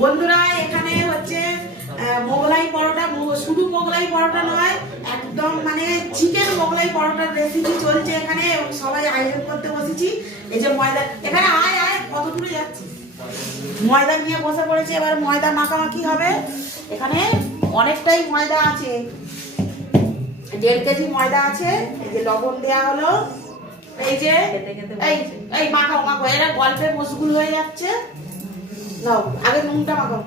বন্ধুরা এখানে হচ্ছে মোগলাই পরোটা, শুধু মোগলাই পরোটা নয়, একদম মানে চিকেন মোগলাই পরোটার রেসিপি চলছে এখানে। সবাই আয়োজন করতে বসেছি। এই যে ময়দা, এখানে আয় আয়, কত দূরে যাচ্ছিস? ময়দা নিয়ে বসে পড়েছে, এবার ময়দা মাখামাখি হবে। এখানে অনেকটাই ময়দা আছে, 1.5 কেজি ময়দা আছে। এই যে লবণ দেওয়া হলো, এই যে এই মাখাও মাখাও, এরা গল্পে মশগুল হয়ে যাচ্ছে। নাও আগে নুনটা মাখাও।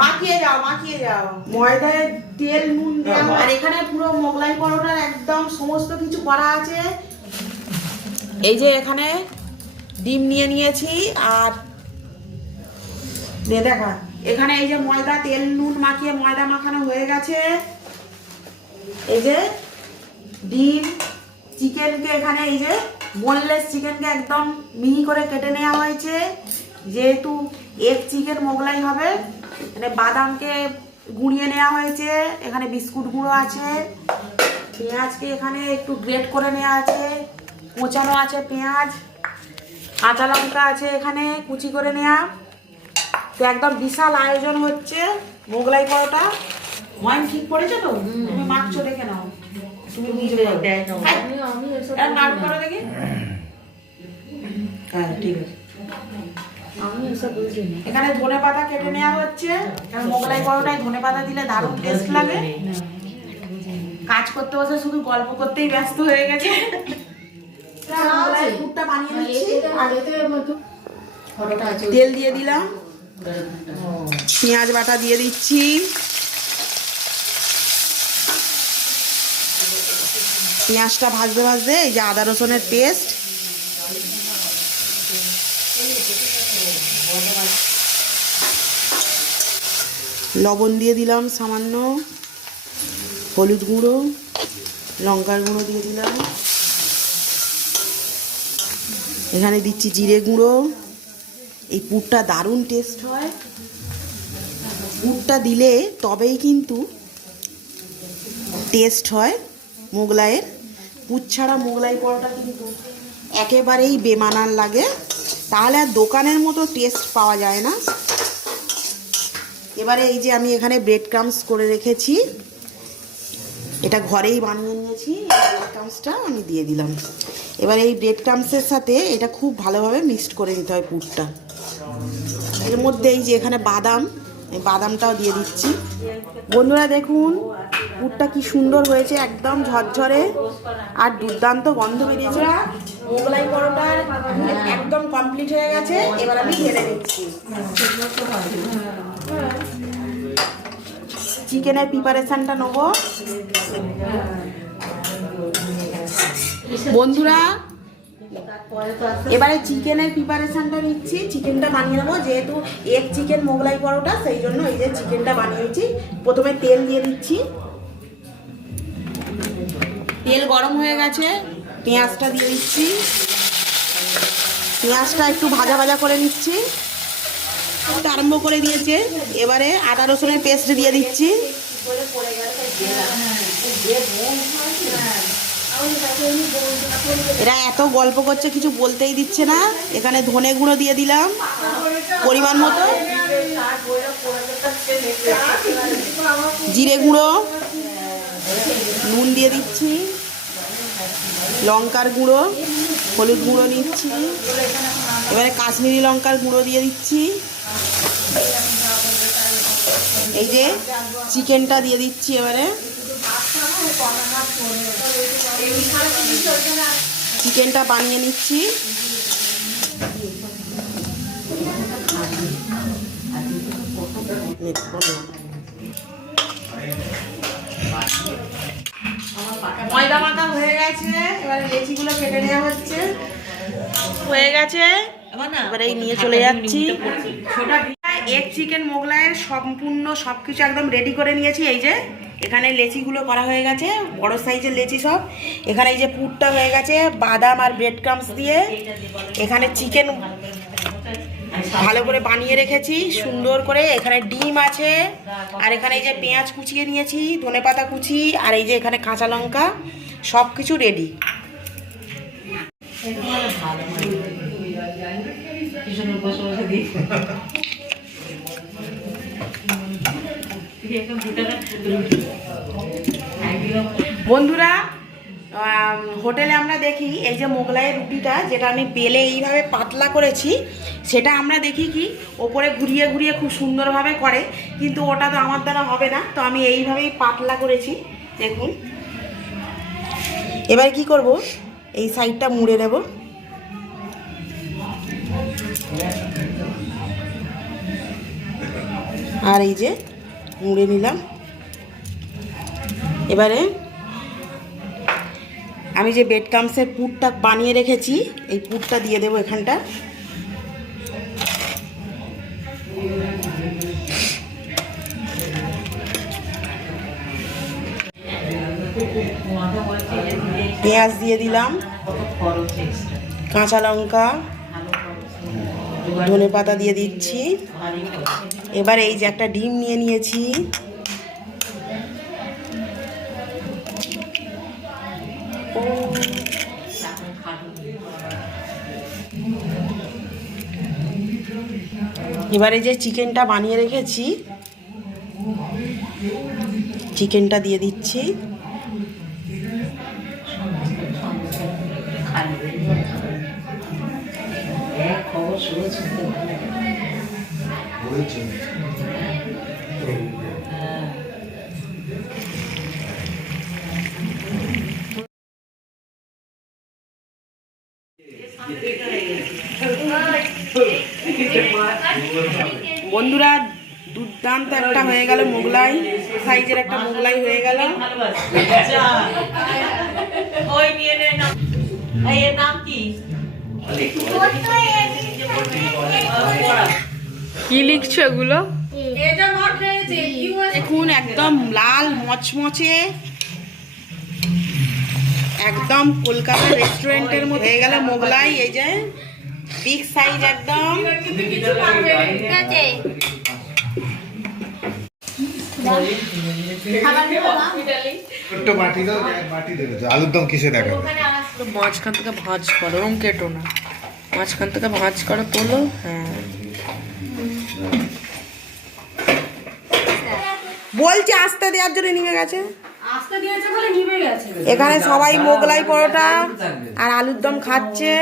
মাখিয়ে যাও মাখিয়ে যাও, ময়দায় তেল নুন দেওয়া। আর এখানে পুরো মোগলাই পরোটার একদম সমস্ত কিছু করা আছে। এই যে এখানে ডিম নিয়ে নিয়েছি, আর দেখা এখানে এই যে ময়দা, তেল নুন মাখিয়ে ময়দা মাখানো হয়ে গেছে। এই যে ডিম, চিকেনকে এখানে এই যে বোনলেস চিকেনকে একদম মিহি করে কেটে নেওয়া হয়েছে, যেহেতু এক চিকেন মোগলাই হবে। মানে বাদামকে গুঁড়িয়ে নেওয়া হয়েছে, এখানে বিস্কুট গুঁড়ো আছে, পেঁয়াজকে এখানে একটু গ্রেট করে নেওয়া আছে, কোচানো আছে পেঁয়াজ, কাঁচা লঙ্কা আছে এখানে কুচি করে নেওয়া। তো একদম বিশাল আয়োজন হচ্ছে মোগলাই পরোটা। ময়ম ঠিক পড়েছে তো? তুমি মাখছো দেখে নাও, তুমি বুঝবে। নাড়ু করো দেখি। হ্যাঁ ঠিক আছে। এখানে ধনেপাতা কেটে নেওয়া হচ্ছে, কারণ মোগলাই পরোটায় ধনেপাতা দিলে দারুণ টেস্ট লাগে। কাজ করতে বসে শুধু গল্প করতেই ব্যস্ত হয়ে গেছে। তেল দিয়ে দিলাম, পেঁয়াজ বাটা দিয়ে দিচ্ছি, পেঁয়াজটা ভাজতে ভাজতে এই যে আদা রসুনের পেস্ট, লবণ দিয়ে দিলাম সামান্য, হলুদ গুঁড়ো, লঙ্কার গুঁড়ো দিয়ে দিলাম, এখানে দিচ্ছি জিরে গুঁড়ো। এই পুরটা দারুণ টেস্ট হয়, পুরটা দিলে তবেই কিন্তু টেস্ট হয় মোগলাইয়ের। পুর ছাড়া মোগলাই পরোটা কিন্তু একেবারেই বেমানান লাগে, তাহলে আর দোকানের মতো টেস্ট পাওয়া যায় না। এবারে এই যে আমি এখানে ব্রেড ক্রাম্বস করে রেখেছি, এটা ঘরেই বানিয়ে নিয়েছি, ব্রেড ক্রাম্বসটা আমি দিয়ে দিলাম। এবার এই ব্রেড ক্রাম্বসের সাথে এটা খুব ভালোভাবে মিক্সড করে নিতে হয় পুরটা। এর মধ্যে এই যে এখানে বাদাম, এই বাদামটাও দিয়ে দিচ্ছি। বন্ধুরা দেখুন পুরটা কি সুন্দর হয়েছে, একদম ঝরঝরে আর দুর্দান্ত গন্ধ বেরিয়েছে। মোগলাই পরোটার একদম কমপ্লিট হয়ে গেছে, এবার আমি ঢেলে নিচ্ছি। চিকেনের প্রিপারেশনটা নেব। বন্ধুরা এবারে চিকেনের প্রিপারেশনটা নিচ্ছি, চিকেনটা বানিয়ে নেবো। যেহেতু এক চিকেন মোগলাই পরোটা, সেই জন্য এই যে চিকেনটা বানিয়েছি। প্রথমে তেল দিয়ে দিচ্ছি, তেল গরম হয়ে গেছে, পেঁয়াজটা দিয়ে দিচ্ছি, পেঁয়াজটা একটু ভাজা ভাজা করে নিচ্ছি, আরম্ভ করে দিয়েছে। এবারে আদা রসুনের পেস্ট দিয়ে দিচ্ছি, এরা এত গল্প করছে কিছু বলতেই দিচ্ছে না। এখানে ধনে গুঁড়ো দিয়ে দিলাম পরিমাণ মতো, জিরে গুঁড়ো, নুন দিয়ে দিচ্ছি, লঙ্কার গুঁড়ো, হলুদ গুঁড়ো নিচ্ছি, এবারে কাশ্মীরি লঙ্কার গুঁড়ো দিয়ে দিচ্ছি। এই যে চিকেনটা দিয়ে দিচ্ছি, এবারে চিকেনটা বানিয়ে নিচ্ছি। ময়দা মাখা হয়ে গেছে, এবারে লেচিগুলো কেটে নেওয়া হচ্ছে, হয়ে গেছে। এবারে এই নিয়ে চলে যাচ্ছি। এক চিকেন মোগলাইয়ের সম্পূর্ণ সবকিছু একদম রেডি করে নিয়েছি। এই যে এখানে লেচিগুলো করা হয়ে গেছে, বড় সাইজের লেচি সব। এখানে এই যে পুরটা হয়ে গেছে বাদাম আর ব্রেড ক্রাম্বস দিয়ে। এখানে চিকেন ভালো করে বানিয়ে রেখেছি সুন্দর করে। এখানে ডিম আছে, আর এখানে এই যে পেঁয়াজ কুচিয়ে নিয়েছি, ধনেপাতা কুচি, আর এই যে এখানে কাঁচা লঙ্কা, সব কিছু রেডি। বন্ধুরা হোটেলে আমরা দেখি এই যে মোগলাইয়ের রুটিটা যেটা আমি বেলে এইভাবে পাতলা করেছি, সেটা আমরা দেখি কি ওপরে ঘুরিয়ে ঘুরিয়ে খুব সুন্দরভাবে করে, কিন্তু ওটা তো আমার দ্বারা হবে না। তো আমি এইভাবেই পাতলা করেছি, দেখুন। এবার কি করব, এই সাইডটা মুড়ে নেব। আর এই যে মুড়ে নিলাম। এবারে আমি যে বেড কামসের পুরটা বানিয়ে রেখেছি, এই পুরটা দিয়ে দেবো এখানটা। পেঁয়াজ দিয়ে দিলাম, কাঁচা লঙ্কা, ধনেপাতা দিয়ে দিচ্ছি। এবার এই যে একটা ডিম নিয়ে নিয়েছি, এবারে যে চিকেনটা বানিয়ে রেখেছি, চিকেনটা দিয়ে দিচ্ছি। বন্ধুরা দুর্দান্ত একটা হয়ে গেল মোগলাই, সাইজের একটা মোগলাই হয়ে গেল। কি লিখছো এগুলো? দেখুন একদম লাল মচমচে, একদম কলকাতা রেস্টুরেন্টের মতো হয়ে গেল মোগলাই। এই যে বিগ সাইজ একদম। আলুর দম কিসে দেখা মাঝখান থেকে ভাঁজ করো, ওরম কেটো না, মাঝখান থেকে ভাঁজ করো, তোলো। হ্যাঁ বলছে আস্তে দেওয়ার জন্য নিভে গেছে, এখানে সবাই মোগলাই পরোটা আর আলুর দম খাচ্ছে।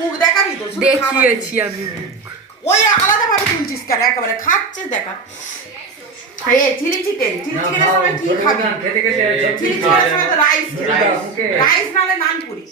মুখ দেখাবি তো, দেখিয়েছি আমি। ওই আলাদা ভাবে তুলছিস কেন? একেবারে খাচ্ছিস দেখা। চিলি চিকেনের সময় কি খাবি? চিলি চিকেনের সময় তো রাইস নালে নান পুরি।